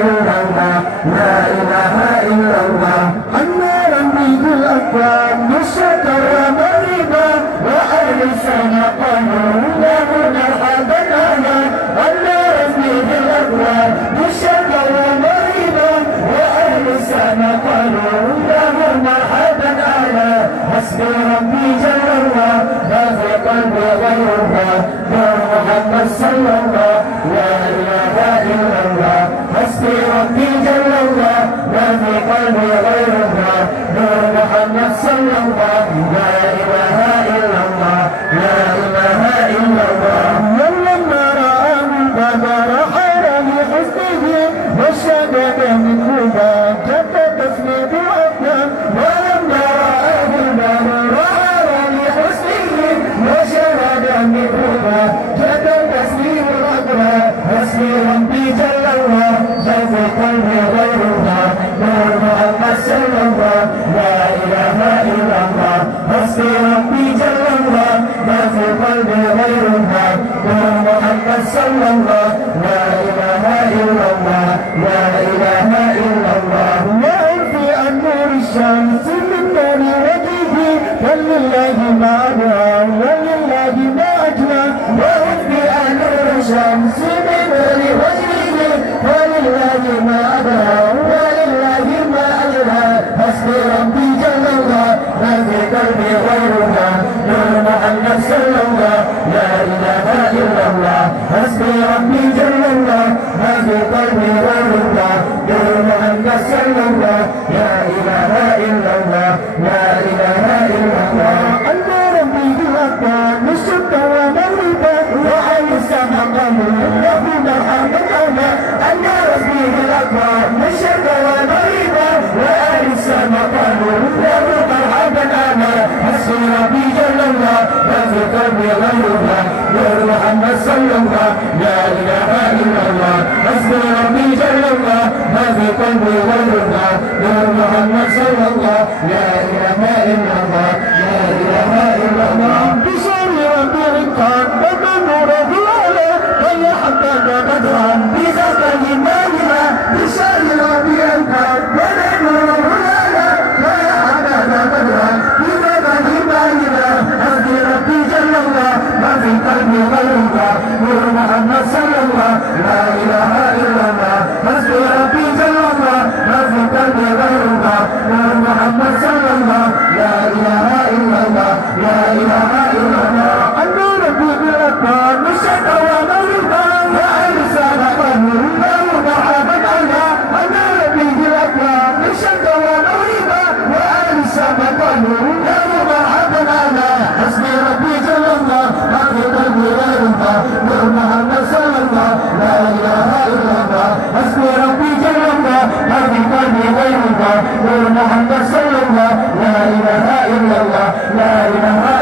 إلا الله لا إله إلا الله النار النبي الأكبر بالشكر ومريبا وأهل السنة قالوا له مرحبا أهلا النار النبي الأكبر بالشكر ومريبا وأهل السنة قالوا له مرحبا أهلا حسبي ربي جل الله ما في قلبي غير الله نور محمد صلى الله لا إله إلا الله حسبي ربي جل الله ما في قلبي غير الله نور محمد صلى الله لا إله إلا الله لا إله إلا الله ولما رآه بدر حار لحسنه وشدد من هدى جد تسميد الأقدام ولما رآه بدر حار لحسنه وشدد من هدى جد تسميد الأقدام حسبي ربي جل الله ما في قلبي غير الله نور محمد صلى الله لا إله إلا الله حسبي ربي جل الله ما في قلبي غير الله نور محمد صلى الله لا إله إلا الله لا إله إلا الله وأعرفي أن نور الشمس من نور وجهه ولله ما أدرى ولله ما أجرى وأعرفي أن نور الشمس من نور وجهه ولله ما أدرى ولله ما أجرى حسبي ربي جل الله ما في قلبي غير الله نور محمد صلى الله لا إله إلا الله حسبي ربي جل الله ما في قلبي غير الله نور محمد صلى الله لا إله إلا الله لا إله إلا الله أنت ربي الأكبر نشد وموهبا وعلى السماء قالوا له مرحبا أهلا أنت ربي الأكبر نشد وموهبا وعلى السماء قالوا له مرحبا أهلا حسبي ربي جل الله ما في قلبي غير الله نور محمد صلى الله لا إله إلا الله حسبي ربي جل الله ما في قلبي غير الله نور محمد صلى الله لا إله إلا الله لا إله إلا الله بشر ربي الكون ومن نوره الأعلى ويا حبك بدرا بذاك الإيماننا بشر ربي الكون ومن نوره الأعلى ويا حبك بدرا بذاك الإيماننا حسبي ربي جل الله ما في قلبي غير الله نور محمد صلى الله لا إله إلا الله حسبي ربي جل الله ما في قلبي غير الله نور محمد صلى الله لا إله إلا الله لا إله إلا الله النور ربي بالأكبر نشد ومولدا وأهل السنة قالوا له مرحبا أهلا النور ربي بالأكبر نشد ومولدا وأهل السنة قالوا له مرحبا أهلا حسبي ربي جل الله ما في قلبي غير الله نور محمد صلى الله لا إله إلا الله حسبي ربي جل الله ما في قلبي غير الله نور محمد صلى الله لا إله إلا الله لا إله